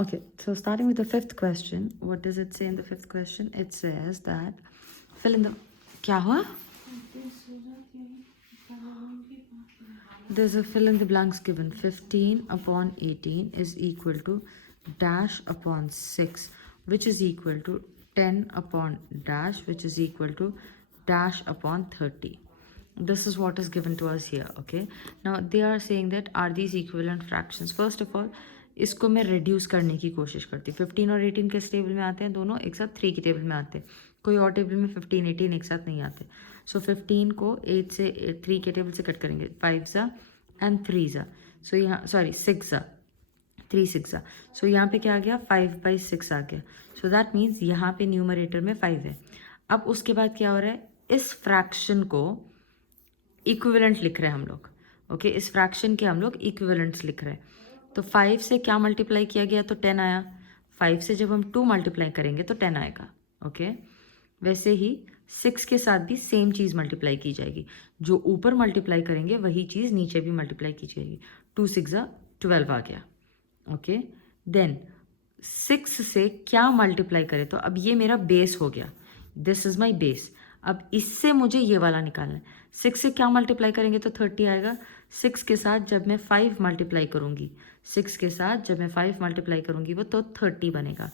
Okay, so starting with the fifth question, what does it say in the fifth question? It says that fill in the क्या हुआ? There's a fill in the blanks given. 15 upon 18 is equal to dash upon 6, which is equal to 10 upon dash, which is equal to dash upon 30. This is what is given to us here. Okay, now they are saying that are these equivalent fractions? First of all, इसको मैं reduce करने की कोशिश करती हूँ. 15 और 18 किस table में आते हैं? दोनों एक साथ 3 की टेबल में आते हैं. कोई और टेबल में 15 18 एक साथ नहीं आते. सो 15 को 8 से 3 के टेबल से कट करेंगे. 5 ज़ा एंड 3 ज़ा. सो यहाँ 6 ज़ा 3 6 ज़ा. सो यहाँ पे क्या आ गया? 5/6 आ गया. सो दैट मीन्स यहाँ पे न्यूमरेटर में 5 है. अब उसके बाद क्या हो रहा है? इस फ्रैक्शन को इक्विवेलेंट लिख रहे हैं हम लोग. ओके, इस फ्रैक्शन के हम लोग इक्विवेलेंट्स लिख रहे हैं. तो 5 से क्या मल्टीप्लाई किया गया? तो 10 आया. 5 से जब हम 2 मल्टीप्लाई करेंगे तो 10 आएगा. ओके, वैसे ही 6 के साथ भी सेम चीज़ मल्टीप्लाई की जाएगी. जो ऊपर मल्टीप्लाई करेंगे वही चीज़ नीचे भी मल्टीप्लाई की जाएगी. 2 6 12 आ गया. ओके, देन 6 से क्या मल्टीप्लाई करें? तो अब ये मेरा बेस हो गया. This is my base. अब इससे मुझे ये वाला निकालना है. 6 से क्या मल्टीप्लाई करेंगे? तो 30 आएगा. 6 के साथ जब मैं 5 मल्टीप्लाई करूँगी, 6 के साथ जब मैं 5 मल्टीप्लाई करूँगी वो तो 30 बनेगा.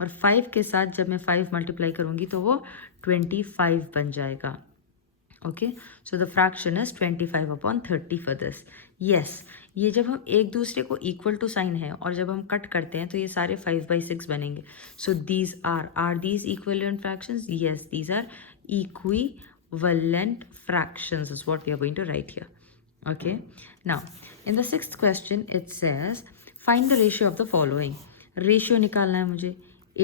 और 5 के साथ जब मैं 5 मल्टीप्लाई करूँगी तो वो 25 बन जाएगा. Okay, so the fraction is 25/30 for this. Yes, ये जब हम एक दूसरे को इक्वल टू साइन है और जब हम कट करते हैं तो ये सारे 5/6 बनेंगे. So these are these equivalent fractions? Yes, these are equivalent fractions is what we are going to write here. Okay, now in the sixth question it says find the ratio of the following. Ratio निकालना है मुझे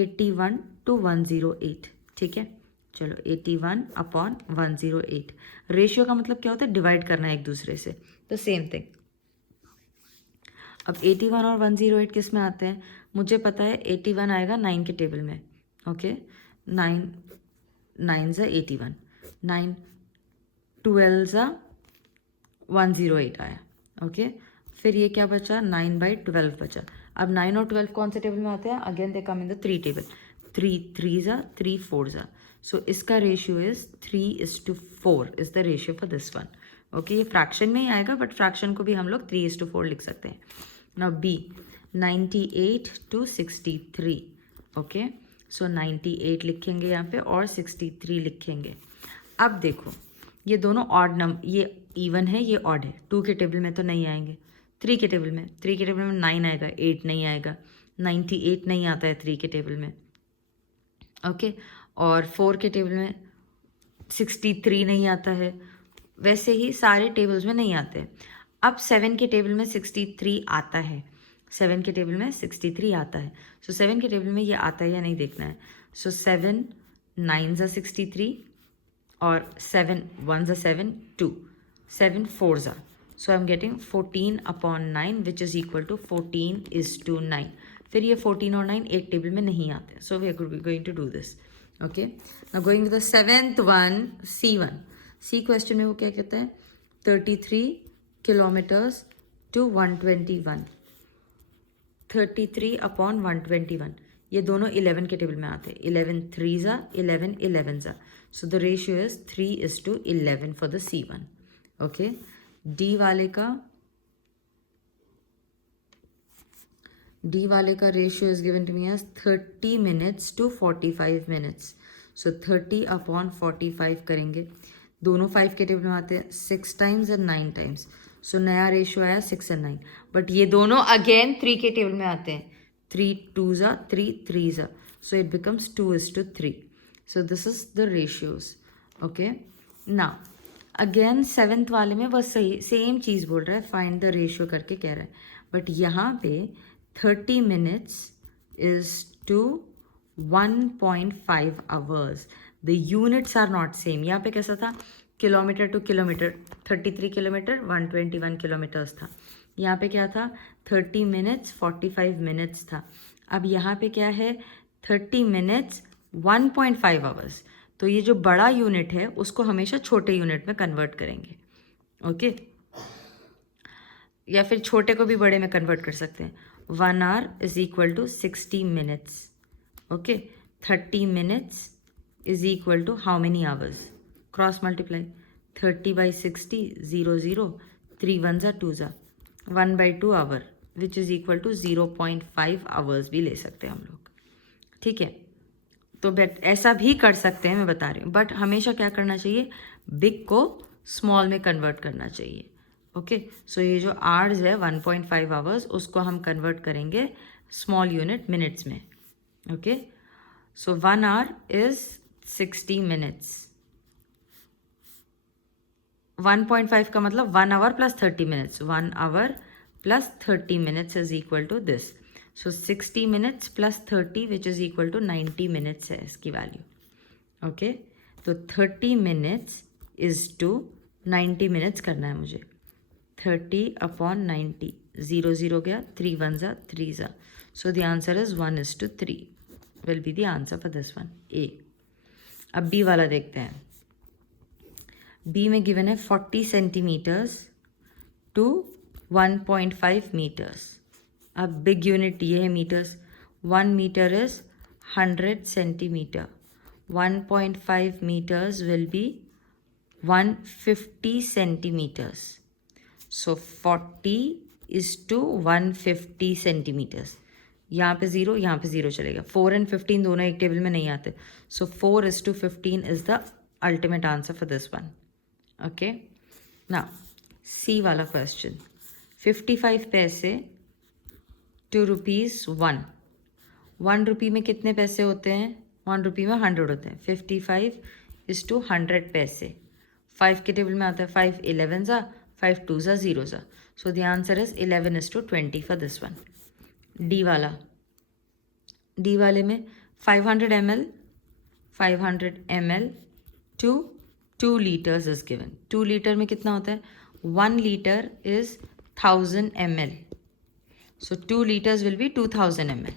81 to 108. ठीक है, चलो 81/108. Ratio का मतलब क्या होता है? डिवाइड करना है एक दूसरे से. तो सेम थिंग. अब 81 और 108 किस में आते हैं? मुझे पता है 81 आएगा 9 के टेबल में. ओके, 9 ज़ा 81, 9 12 ज़ा 108 आया. ओके, फिर ये क्या बचा? 9/12 बचा. अब 9 और 12 कौन से टेबल में आते हैं? Again they come in the 3 table. 3 3 ज़ा 3 4 ज़ा. सो इसका ratio is 3:4 is the ratio for this one. Okay, ये फ्रैक्शन में ही आएगा बट फ्रैक्शन को भी हम लोग 3:4 लिख सकते हैं. Now B 98 to 63. Okay, so 98 लिखेंगे यहाँ पे और 63 लिखेंगे. अब देखो ये दोनों ऑड नंबर, ये इवन है ये ऑड है. 2 के टेबल में तो नहीं आएंगे. 3 के टेबल में 9 आएगा, 8 नहीं आएगा. 98 नहीं आता है 3 के टेबल में. ओके, और 4 के टेबल में 63 नहीं आता है. वैसे ही सारे टेबल्स में नहीं आते हैं. अब 7 के टेबल में 63 आता है. 7 के टेबल में 63 आता है. सो 7 के टेबल में ये आता है या नहीं देखना है. सो 7 9 ज़ा 63 और 7 1 ज़ा 7 2 7 4 ज़ा. So I am getting 14/9 which is equal to 14:9. फिर ये 14 और 9 एक टेबल में नहीं आते. So we are going to do this. Okay, now going to the 7th one, C1. C question में वो क्या कहता है? 33 किलोमीटर्स टू 121. 33/121. ये दोनों 11 के टेबल में आते हैं. 11 3 ज़ा 11 11 ज़ा. So the ratio is 3:11 for the C1. Okay, D वाले का ratio is given to me as 30 minutes to 45 minutes. सो 30/45 करेंगे. दोनों 5 के टेबल में आते हैं. 6 times और 9 times. सो नया रेशियो आया 6 और 9. बट ये दोनों अगेन 3 के टेबल में आते हैं. 3 2 ज़ा 3 3 ज़ा. So it becomes 2:3. So this is the ratios. Okay, now again 7th वाले में वह सही सेम चीज़ बोल रहा है. फाइंड द रेशियो करके कह रहा है. बट यहाँ पे 30 minutes is to 1.5 hours. The units are not same. यहाँ पे कैसा था? Kilometre two kilometre. 33 kilometre 121 kilometres था. यहाँ पे क्या था? 30 minutes 45 minutes था. अब यहाँ पे क्या है? 30 minutes 1.5 hours. तो ये जो बड़ा यूनिट है उसको हमेशा छोटे यूनिट में कन्वर्ट करेंगे. ओके, या फिर छोटे को भी बड़े में कन्वर्ट कर सकते हैं. 1 hour is equal to 60 minutes. Okay, 30 minutes is equal to how many hours? Cross multiply. 30 by 60, 0 0, 3 1s are 2s are 1 by 2 hour, which is equal to 0.5 hours भी ले सकते हैं हम लोग. ठीक है, तो बेट ऐसा भी कर सकते हैं, मैं बता रही हूँ. बट हमेशा क्या करना चाहिए, बिग को स्मॉल में कन्वर्ट करना चाहिए. ओके, सो ये जो आवर्स है 1.5 आवर्स, उसको हम कन्वर्ट करेंगे स्मॉल यूनिट मिनट्स में. Okay, so 1 hour is 60 minutes. 1.5 का मतलब 1 hour plus 30 minutes. 1 hour plus 30 minutes is equal to this. So 60 minutes plus 30 which is equal to 90 minutes है इसकी वैल्यू. ओके, तो 30 minutes is to 90 minutes करना है मुझे. 30 upon 90, 0 0 गया, 3 1s are 3s are. So the answer is 1:3 will be the answer for this one, A. अब B वाला देखते हैं. B में गिवन है 40 सेंटीमीटर्स टू 1.5 मीटर्स. अब बिग यूनिट ये है metres. 1 metre is 100 centimetre. 1.5 metres will be 150 centimetres. So 40 is to 150 centimetres. यहाँ पे 0, यहाँ पे 0 चलेगा. 4 and 15 दोनों एक टेबल में नहीं आते. सो 4:15 is the ultimate answer for this one. Okay, now see वाला क्वेश्चन. 55 पैसे टू ₹1. 1 रुपये में कितने पैसे होते हैं? 1 रुपये में 100 होते हैं. 55 इज टू 100 पैसे. 5 के टेबल में आता है 5 11s are, 5 2s are, 0s are. So the answer is 11:20 for this one. D वाला. D वाले में 500 ml to 2 liters is given. 2 litre में कितना होता है? 1 litre is 1000 ml. So 2 liters will be 2000 ml.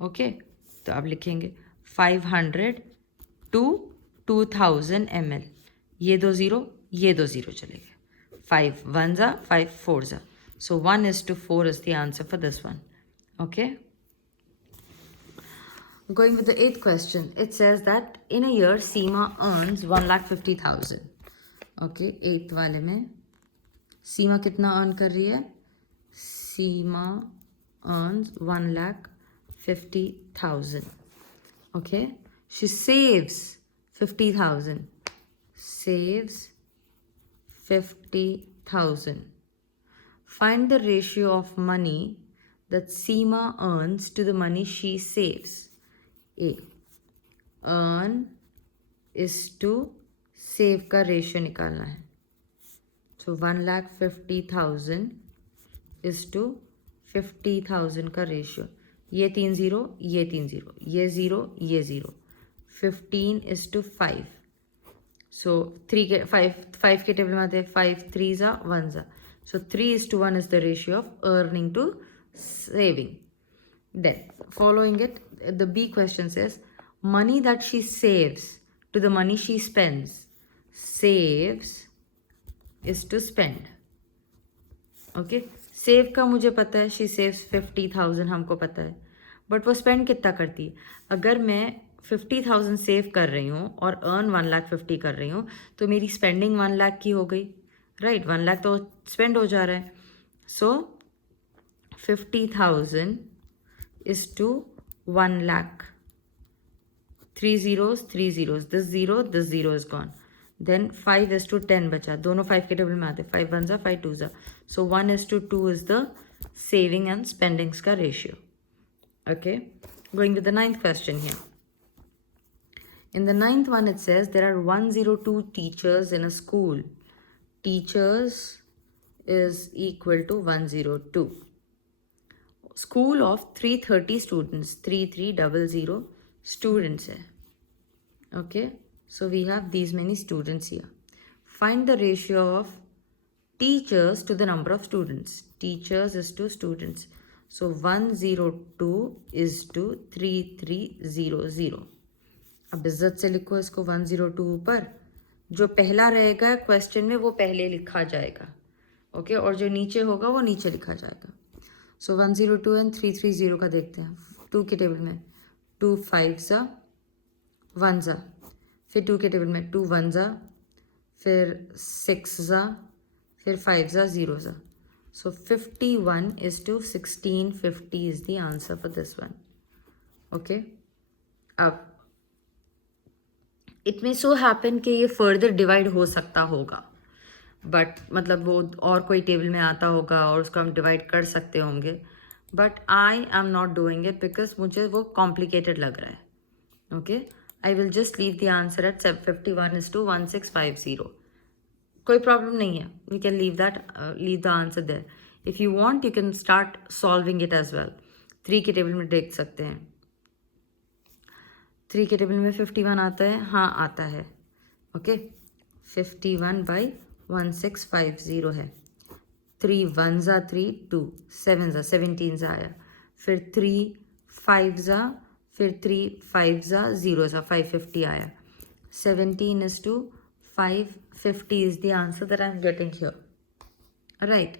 Okay, तो आप लिखेंगे 500 to 2000 ml. ये 2 0, ये 2 0 चलेगा. 5 1s are, 5 4s are. So 1:4 is the answer for this one. Okay. Going with the 8th question, it says that in a year Seema earns 1,50,000. Okay, 8th वाले में सीमा कितना earn कर रही है? सीमा earns 1,50,000. Okay, she saves 50,000. Saves 50,000. Find the ratio of money that Seema earns to the money she saves. A. Earn is to save का ratio निकालना है. So 1,50,000 is to 50,000 का रेशियो. ये 3 0, ये 3 0, ये 0, ये 0. 15 is to 5. So 5 के table में आते हैं 5 3s are, 1s are. So 3:1 is the ratio of earning to saving. Then following it, the B question says money that she saves to the money she spends. Saves is to spend. Okay, save का मुझे पता है, she saves 50,000 हमको पता है. But वो spend कितना करती है? अगर मैं 50,000 सेव कर रही हूँ और अर्न 1,50,000 कर रही हूँ, तो मेरी स्पेंडिंग 1 लाख की हो गई. राइट, 1 लाख तो स्पेंड हो जा रहा है. सो 50,000 is to 1 lakh. 3 zeros, 3 zeros. This 0 is gone. Then 5 is to 10 बचा. दोनों 5 के टेबल में आते. 5 1s are, 5 2s are. So 1:2 is the saving and spendings का ratio. Okay, going to the 9th question here. In the 9th one, it says there are 102 teachers in a school. Teachers is equal to 102. School of 330 students. 3300 students है. Okay, so we have these many students here. Find the ratio of teachers to the number of students. Teachers is to students. So 102 is to 3300. अब इज्जत से लिखो इसको 102 ऊपर. जो पहला रहेगा क्वेश्चन में वो पहले लिखा जाएगा. ओके, और जो नीचे होगा वो नीचे लिखा जाएगा. सो 102 एंड 330 का देखते हैं. 2 के टेबल में 2 5 ज़ा 1 ज़ा, फिर 2 के टेबल में 2 1 ज़ा, फिर 6 ज़ा, फिर 5 ज़ा 0 ज़ा. So 51 is to 1650 is the answer for this one. Okay. अब it may so happen कि ये further divide हो सकता होगा, but मतलब वो और कोई टेबल में आता होगा और उसको हम डिवाइड कर सकते होंगे, but I am not doing it because मुझे वो complicated लग रहा है. Okay. I will just leave the answer at 51 is to 1650. कोई प्रॉब्लम नहीं है. We can leave the answer there. If you want, you can start solving it as well. 3 के table में देख सकते हैं. 3 के टेबल में 51 आता है. हाँ आता है. ओके. 51 by 1650 है. 3 1 ज़ा 3 2 7 ज़ा 17 ज़ा आया. फिर 3 5 ज़ा, फिर 3 5 ज़ा 0 ज़ा 550 आया. 17 is to 550 is the answer that I am getting here. Right.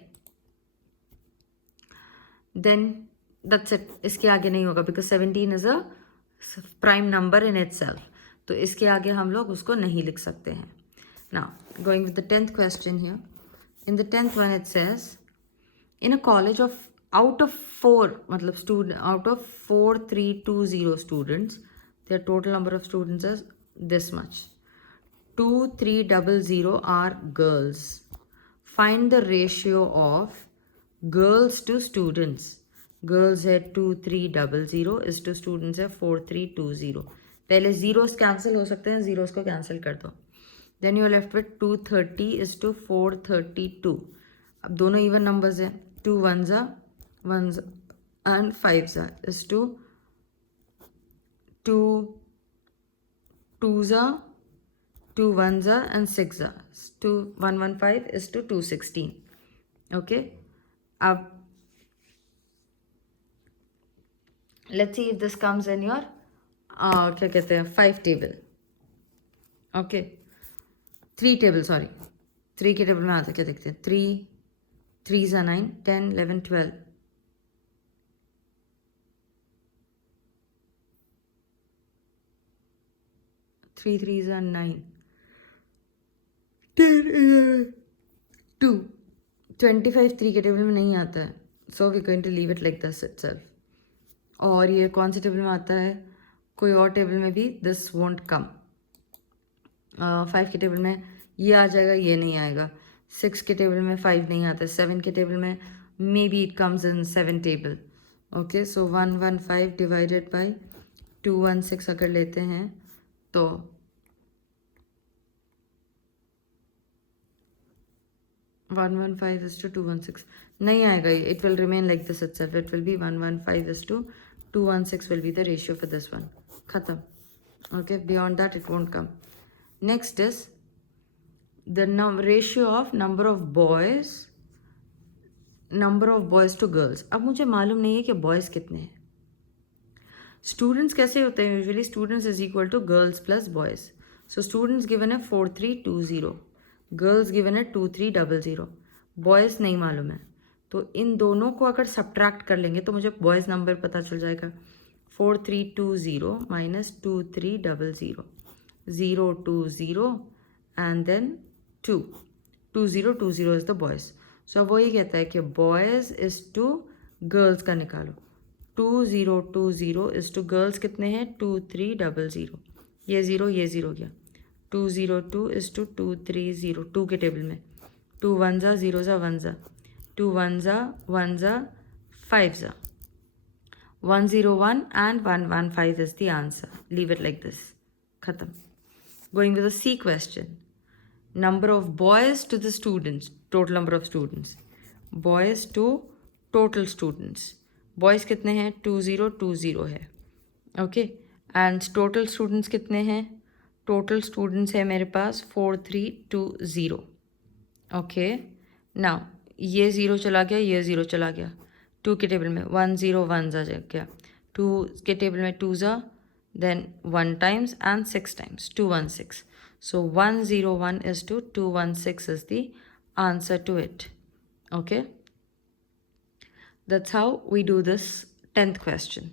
Then that's it. इसके आगे नहीं होगा because 17 is a prime number in itself. तो इसके आगे हम लोग उसको नहीं लिख सकते हैं. Now going with the 10th question here. In the 10th one it says, in a college of out of 4320 students, their total number of students is this much. 2300 are girls. Find the ratio of girls to students. Girls है 2300 is to students है 4320. पहले zeros cancel हो सकते हैं, zeros को cancel कर दो. Then you are left with 230 is to 432. अब दोनों इवन नंबर्स हैं. 2 1 ज़ा 1 एंड 5 ज़ा इज टू 2 2 ज़ा 2 1 ज़ा एंड 6 ज़ा. 2 115 इज टू 216. ओके. अब let's see if this comes in your क्या कहते हैं 5 टेबल. ओके 3 टेबल, सॉरी 3 के टेबल में आता क्या देखते हैं. 3 3 ज़ा 9 10 11 12. 3 3 ज़ा 9 10 11 2. 25 3 के टेबल में नहीं आता है. So we going to leave it like this itself. और ये कौन से टेबल में आता है? कोई और टेबल में भी दिस वोंट कम. 5 के टेबल में ये आ जाएगा, ये नहीं आएगा. 6 के टेबल में 5 नहीं आता. 7 के टेबल में may be it comes in 7 table. Okay. So 115 divided by 216 अगर लेते हैं तो 115 is to 216 नहीं आएगा ये. It will remain like this itself. It will be 115 is to 216 will be the ratio for this one. खत्म. Okay, beyond that it won't come. Next is the ratio of number of boys to girls. अब मुझे मालूम नहीं है कि boys कितने हैं. Students कैसे होते हैं? Usually students is equal to girls plus boys. So students given है 4320, गर्ल्स गिवन है 2300, बॉयज़ नहीं मालूम है. तो इन दोनों को अगर सब्ट्रैक्ट कर लेंगे तो मुझे बॉयज़ नंबर पता चल जाएगा. 4320 minus 2300, 020 and then 2. 2020 is the boys. So अब वही कहता है कि बॉयज़ इज टू गर्ल्स का निकालो. 2020 इज टू गर्ल्स कितने हैं? 2300. ये ज़ीरो गया. 202 इज टू 230. 2 के टेबल में 2 1 ज़ा 0 ज़ा 1 ज़ा 2 1 ज़ा 1 ज़ा 5 ज़ा 101 and 115 is the answer. Leave it like this. Khatam. Going with the C question. Number of boys to the students. Total number of students. Boys to total students. Boys कितने हैं? 2020 है. Okay. And total students कितने हैं? Total students है मेरे पास 4320. Okay. Now ये 0 चला गया, ये 0 चला गया. 2 के टेबल में 101 जा गया. 2 के टेबल में 2 ज़ा, then 1 times and 6 times 216. So 101 is to 216 is the answer to it. Okay. That's how we do this 10th question.